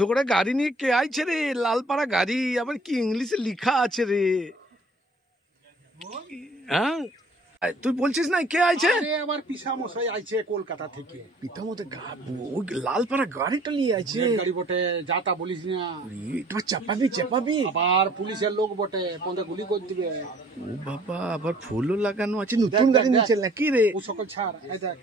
তো করে গাড়ি নিয়ে কে আইছে রে? লালপাড়া গাড়ি, আবার কি ইংলিশে লেখা আছে রে? হ্যাঁ তুই বলছিস না কে আইছে? আমার পিসা মশাই আইছে কলকাতা থেকে। পিতামতে ওই লালপাড়া গাড়িটা নিয়ে আইছে। গাড়ি বটে, যা তা বলিস না। এটা চাপাবি আবার পুলিশের লোক বটে, পন্দে গুলি করে দিবে। ও বাবা, আবার ফুলও লাগানো আছে। নতুন গাড়ি নিচে নাকি রে? ও সকল ছাড়। এই দেখ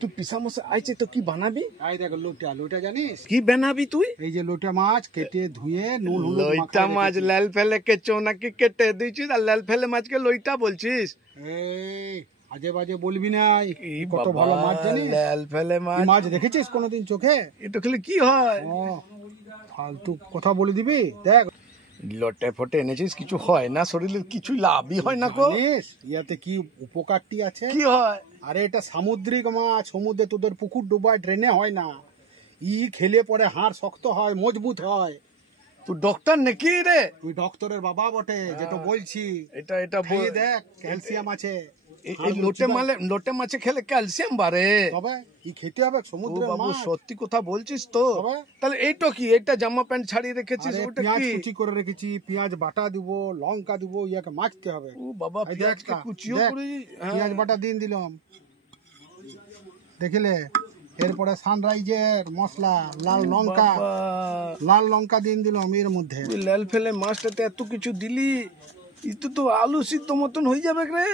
তুই পিসা মশাই আইছে তো কি বানাবি? এই দেখ লোটা জানিস কি বানাবি তুই? এই যে লোটা মাছ কেটে ধুয়ে নুন হলুদ লইটা মাছ লাল ফেলে কেচো নাকি কেটে দিয়েছিস আর লাল ফেলে মাছকে লইটা বলছিস? এই আজে বাজে বলবি না। কত ভালো মাছ জানিস? লাল ফেলে মাছ দেখেছিস কোনোদিন চোখে? এটা খেলে কি হয়? ফালতু কথা বলে দিবি। দেখ লটে ফটে এনেছিস, কিছু হয় না, শরীরের কিছু লাভই হয় না কো। ইয়াতে কি উপকারটি আছে? কি হয়? আরে এটা সামুদ্রিক মাছ, সমুদ্রে তোদের পুকুর ডোবায় ড্রেনে হয় না। খেলে পরে হাড় শক্ত হয়, মজবুত হয়। তুই ডক্টর নাকি রে? তুই ডক্টরের বাবা বটে, যেটা বলছি। এটা দেখ ক্যালসিয়াম আছে। এই লোটে মাছে খেলে ক্যালসিয়াম বাড়ে। তবে খেতে হবে সমুদ্রের মাছ। সত্যি কথা বলছিস তো? তাহলে এইটা কি? এটা জামা প্যান্ট ছাড়িয়ে রেখেছিস? ওটা পেঁয়াজ কি? কুচি করে রেখেছি, পেঁয়াজ বাটা দিব, লঙ্কা দিব, ইয়াকে মাখতে হবে। ও বাবা, পেঁয়াজকে কুচিও করে পেঁয়াজ বাটা দিয়ে দিলাম, দেখিলে। এরপরে সানরাইজের মশলা, লাল লঙ্কা দিয়ে দিলাম এর মধ্যে। লাল ফেলে মাছটাতে এত কিছু দিলি, এটা তো আলু সিদ্ধ মতন হয়ে যাবে রে।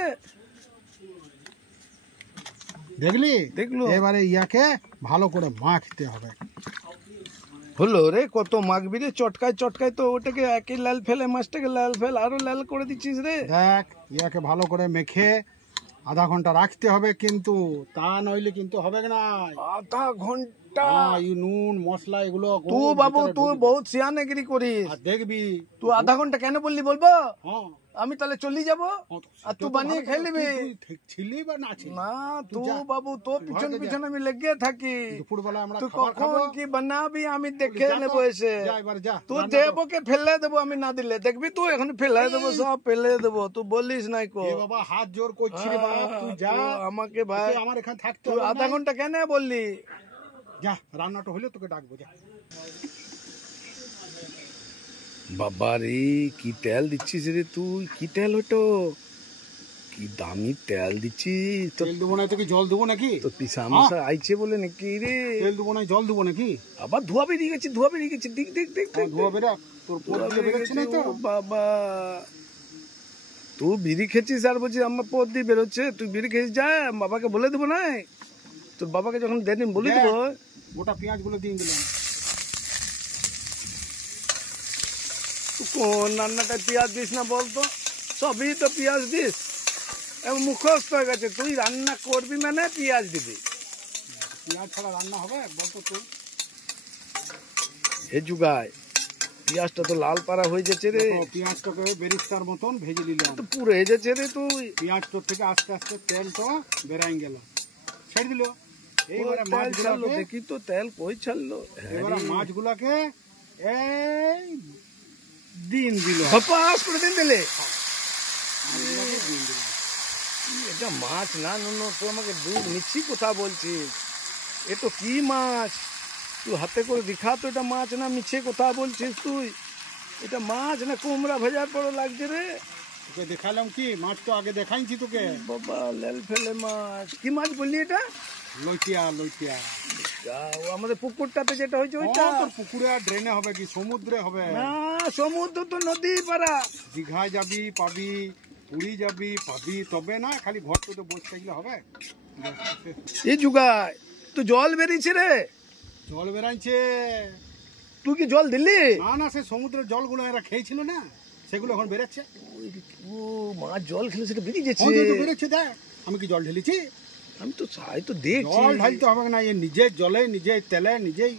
দেখলো এবারে ইয়াকে ভালো করে মাখতে হবে। হলো রে, কত মাখবি রে? চটকায় তো ওটাকে একই লাল ফেলে মাছটাকে লাল ফেল আরো লাল করে দিচ্ছিস রে। দেখ ইয়াকে ভালো করে মেখে আধা ঘন্টা রাখতে হবে, কিন্তু তা নইলে কিন্তু হবে না। আধা ঘন্টা? নুন মশলা এগুলো তুই বাবু তুই বহুত সিয়ানেগিরি করিস। দেখবি তুই আধা ঘন্টা কেন বললি বলবো? আমি তাহলে চলি যাবো আর তুই বানিয়ে খেয়ে নিবি। না তুই বাবু তো পিছন আমি লেগে থাকি। তুই কখন কি বানাবি আমি দেখে নেবো এসে। তুই দেবো কে ফেলে দেবো আমি না দিলে? দেখবি তুই এখন ফেলে দেবো, সব ফেলে দেবো। তুই বলিস নাই কো বাবা, হাত জোর করছি রে বাপ, তুই যা। আমাকে ভাই আমার এখানে থাকতে তুই আধা ঘন্টা কেন বললি? যা, রান্নাটা হলে তোকে ডাকবো, যা। বাবা রে, কি তেল দিচ্ছিস রে তুই? কি তেল ওটো? কি দামি তেল দিচ্ছিস? তেল দেবো না তো কি জল দেবো নাকি? তো পিসা মশা আইছে বলে নাকি রে? তেল দেবো না জল দেবো নাকি? আবার ধোয়া বেরিয়ে গেছে। দেখ ধোয়া বেরা, তোর পদ দিয়ে বেরোচ্ছে না তো? বাবা তুই বিড়ি খেয়েছিস আর বলছিস আমার পদ দিয়ে বেরোচ্ছে। তুই বিড়ি খেয়েছিস, যা বাবাকে বলে দেবো না। তোর বাবাকে যখন দেন বলে দেবো। গোটা পেঁয়াজ গুলো দিয়ে দিলাম। কোন রান্নাটায় পেঁয়াজ দিস না বলতো? সবই তো পেঁয়াজ দিস, মুখস্থ হয়ে গেছে। তুই রান্না করবি মানে পেঁয়াজ দিবি। পেঁয়াজ ছাড়া রান্না হবে বলতো তুই? এ যুগায় পেঁয়াজটা তো লাল পাড়া হয়ে যাচ্ছে রে। পেঁয়াজটাকে বেরিস্তার মতন ভেজে দিলাম, তো পুরো হয়ে যাচ্ছে রে। তুই পেঁয়াজ তোর থেকে আস্তে আস্তে তেলটা বেরাই গেল, ছেড়ে দিল। এইবারে মাছ ছাড়লো, দেখি তো তেল কই ছাড়লো। এবারে মাছগুলাকে এই দিন দিল, পাঁচ করে দিন দিলে। এটা মাছ না নুন, তুই আমাকে দুধ মিছি কথা বলছিস। এ তো কি মাছ? তুই হাতে করে দেখা তো, এটা মাছ না মিছে কথা বলছিস তুই। এটা মাছ না কুমড়া ভেজার পর লাগছে রে। তোকে দেখালাম কি মাছ? তো আগে দেখাইছি তোকে। বাবা লাল ফেলে মাছ, কি মাছ বললি এটা? লইটিয়া। আমাদের পুকুরটাতে যেটা হয়েছে ওইটা? পুকুরে আর ড্রেনে হবে কি সমুদ্রে হবে? না, সমুদ্র তো নদী পাড়া। দীঘায় যাবি পাবি, পুরী যাবি পাবি, তবে না খালি ঘর তো বসে থাকলে হবে। এই যুগায় তো জল বেরিয়েছে রে। জল বেরাইছে? তুই কি জল দিলি? না, সে সমুদ্রের জলগুলো এরা খেয়েছিল না, সেগুলো এখন বেরোচ্ছে। ও মাছ জল খেলে সেটা বেরিয়ে যাচ্ছে। বেরোচ্ছে, দেখ আমি কি জল ঢেলেছি? আমি তো চাই তো দেখছি। জল ঢালতে হবে না, এ নিজের জলে নিজের তেলে নিজেই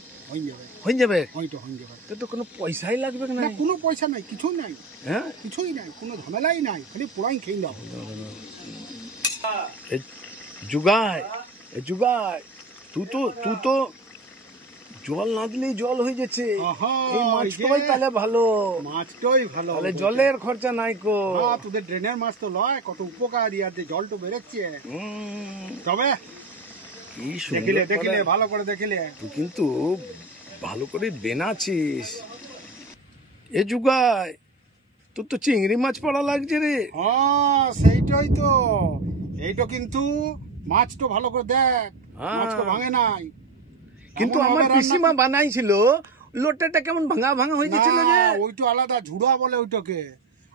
হয়ে যাবে। তো কোনো পয়সাই লাগবে না? কোনো পয়সা নাই, কিছু নাই। হ্যাঁ, কিছুই নাই, কোনো ঝামেলাই নাই, খালি পুরাই খেয়ে দাও। যুগায় তুই তো জল না দিলেই জল হয়ে যাচ্ছে। এই মাছটাই তাহলে ভালো, মাছটাই ভালো। তাহলে জলের খরচা নাই কো। তোদের ড্রেনের মাছ তো লয়, কত উপকার। আর যে জল তো বেরোচ্ছে, তবে দেখিলে ভালো করে দেখিলে। তুই কিন্তু ভালো করে বেনাছিস। এ যুগায় তোর তো চিংড়ি মাছ পড়া লাগছে রে। হ্যাঁ সেইটাই তো, এইটা কিন্তু মাছ তো ভালো করে দেখ, মাছ তো ভাঙে নাই। কিন্তু আমার পিসিমা বানাইছিল, লোটাটা কেমন ভাঙা ভাঙা হয়ে গেছিল যে। ওইটা আলাদা ঝুড়া বলে ওইটাকে,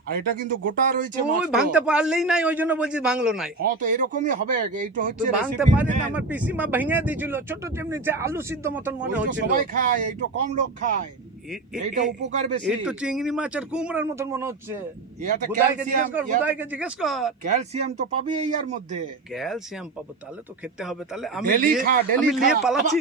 আর এটা কিন্তু গোটা রয়েছে। ওই ভাঙতে পারলেই নাই, ওই জন্য বলছি ভাঙলো নাই। হ্যাঁ তো এরকমই হবে, এইটা হচ্ছে ভাঙতে পারি না। আমার পিসিমা ভেঙে দিয়েছিল, ছোট যেমনি আলু সিদ্ধ মতন মনে হচ্ছিল। সবাই খায়, এইটা কম লোক খায়, এইটা উপকার বেশি। এই তো চিংড়ি মাছ আর কুমড়ার মতন মনে হচ্ছে। ইয়াতে বুদাইকে জিজ্ঞেস কর। ক্যালসিয়াম তো পাবি এর মধ্যে। ক্যালসিয়াম পাবো, তাহলে তো খেতে হবে। তাহলে আমি ডেলি খা, ডেলি নিয়ে পালাচ্ছি।